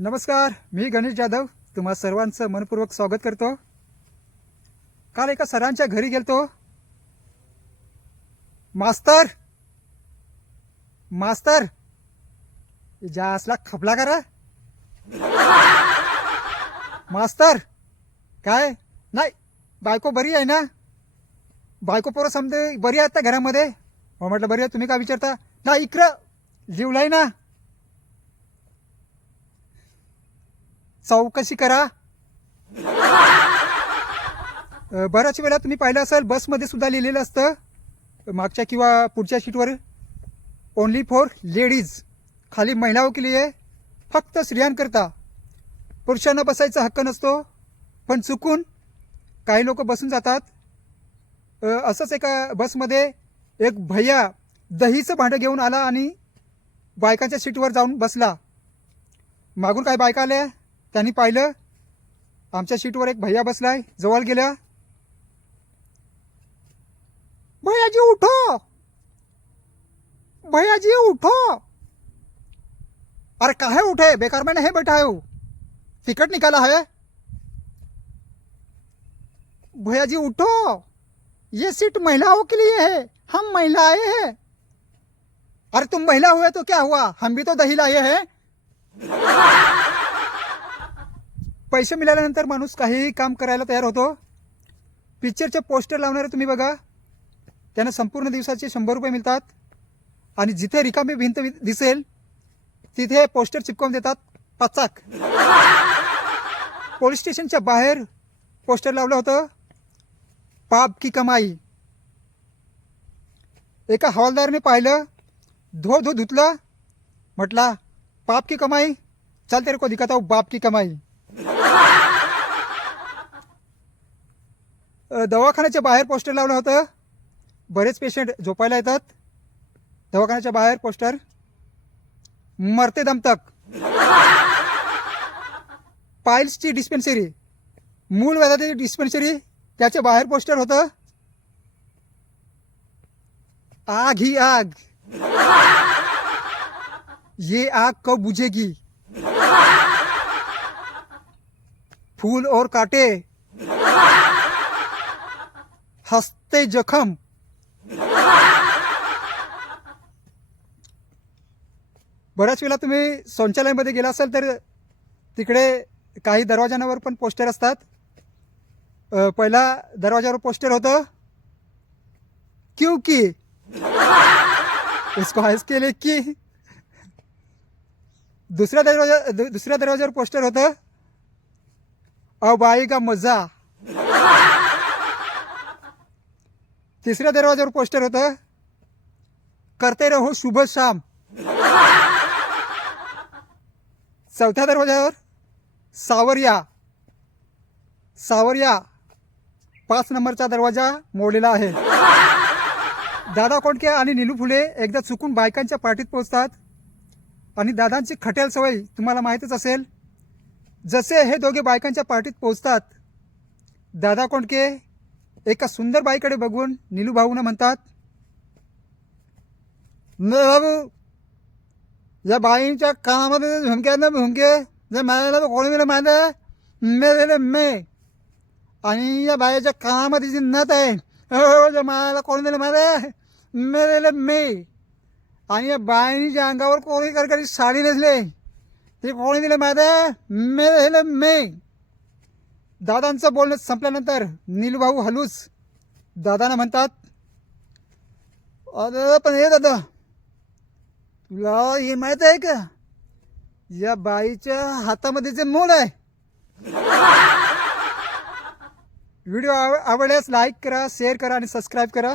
नमस्कार, मी गणेश जाधव तुम्हा सर्वांचं मनपूर्वक स्वागत करतो। काल एका सरांच्या घरी गेलतो। मास्तर मास्तर जा असला खपला करा। मास्तर काय नाही, बायको बरी आहे ना? बायको पोरं समजे बरी आहेत त्या घरामध्ये? हो म्हटलं बरी आहे, तुम्ही काय विचारता? ना इकडं जीवलाय ना, चौकशी करा। बऱ्याच वेळा तुम्ही पाहिलं असेल बसमध्ये सुद्धा लिहिलेलं असतं मागच्या किंवा पुढच्या सीटवर ओनली फॉर लेडीज, खाली महिलाओं के लिए, फक्त स्त्रियांकरता, पुरुषांना बसायचा हक्क नसतो। पण चुकून काही लोक बसून जातात। असंच एका बसमध्ये एक भैया दहीचं भांडं घेऊन आला आणि बायकांच्या सीटवर जाऊन बसला। मागून काही बायका आल्या, त्यांनी पाहिलं आमच्या सीटवर एक भैया बसलाय, जवळ गेल्या, भैयाजी उठो, भैयाजी उठो। अरे काहे उठे, बेकार में नहीं बैठा हो, टिकट निकाला है। भैयाजी उठो, ये सीट महिलाओं के लिए है, हम महिलाएं हैं। अरे तुम महिला हुए तो क्या हुआ, हम भी तो दही लाए हैं। पैसे मिळाल्यानंतर माणूस काही काम करायला तयार होतो। पिक्चरचे पोस्टर लावणारे तुम्ही बघा, त्यांना संपूर्ण दिवसाचे 100 रुपये मिळतात आणि जिथे रिकामी भिंत दिसेल तिथे पोस्टर चिपकवून देतात, पचाक। पोलीस स्टेशनच्या बाहेर पोस्टर लावलं होतं, पाप की कमाई। एका हवालदारने पाहिलं, धो धुतलं, म्हटला पाप की कमाई, चल तेरे को दिखाता हूं बाप की कमाई। दवाखान्याच्या बाहेर पोस्टर लावलं होतं, बरेच पेशंट झोपायला येतात, दवाखान्याच्या बाहेर पोस्टर, मरते दम तक। पाइल्सची डिस्पेन्सरी, मूल व्याधाची डिस्पेन्सरी, त्याच्या बाहेर पोस्टर होतं, आग ही आग, ये आग कब बुझेगी, फूल और कांटे, हंसते जखम। बऱ्याच वेळा तुम्ही शौचालयामध्ये गेला असाल तर तिकडे काही दरवाजांवर पण पोस्टर असतात। पहिला दरवाजावर पोस्टर होतं, क्योंकि इसको हंस के लिए की। दुसऱ्या दरवाजावर पोस्टर होतं, अब आएगा मजा। तिसऱ्या दरवाजावर पोस्टर होतं, करते रहो सुबह शाम। चौथ्या दरवाजावर सावरिया, सावरिया 5 नंबरचा दरवाजा मोडलेला आहे। दादा कोंडके आणि नीलू फुले एकदा चुकून बायकांच्या पार्टीत पोहोचतात आणि दादांची खट्याल सवय तुम्हाला माहीतच असेल। जसे हे दोघे बायकांच्या पार्टीत पोहोचतात, दादा कोंडके एका सुंदर बाईकडे बघून नीलू भाऊंना म्हणतात, न बाबू या बाईंच्या कानामध्ये झुमके ना झुमके, जर मला कोणी दिलं माझं मेलेलं मे, आणि या बाईच्या कानामध्ये जी नथ आहे, जर मला कोणी दिलं माझं मेलेलं मे, आणि या बाईच्या अंगावर कोणी कडकडी साडी नेसले, ते कोणी दिलं माझं मेलेलं मे। दादांचं बोलणं संपल्यानंतर नीलूभाऊ हलूच दादांना म्हणतात, अरे पण हे दादा, तुला हे माहित आहे का, या बाईच्या हातामध्ये जे मूल आहे। व्हिडिओ आवडल्यास लाईक करा, शेअर करा आणि सबस्क्राईब करा।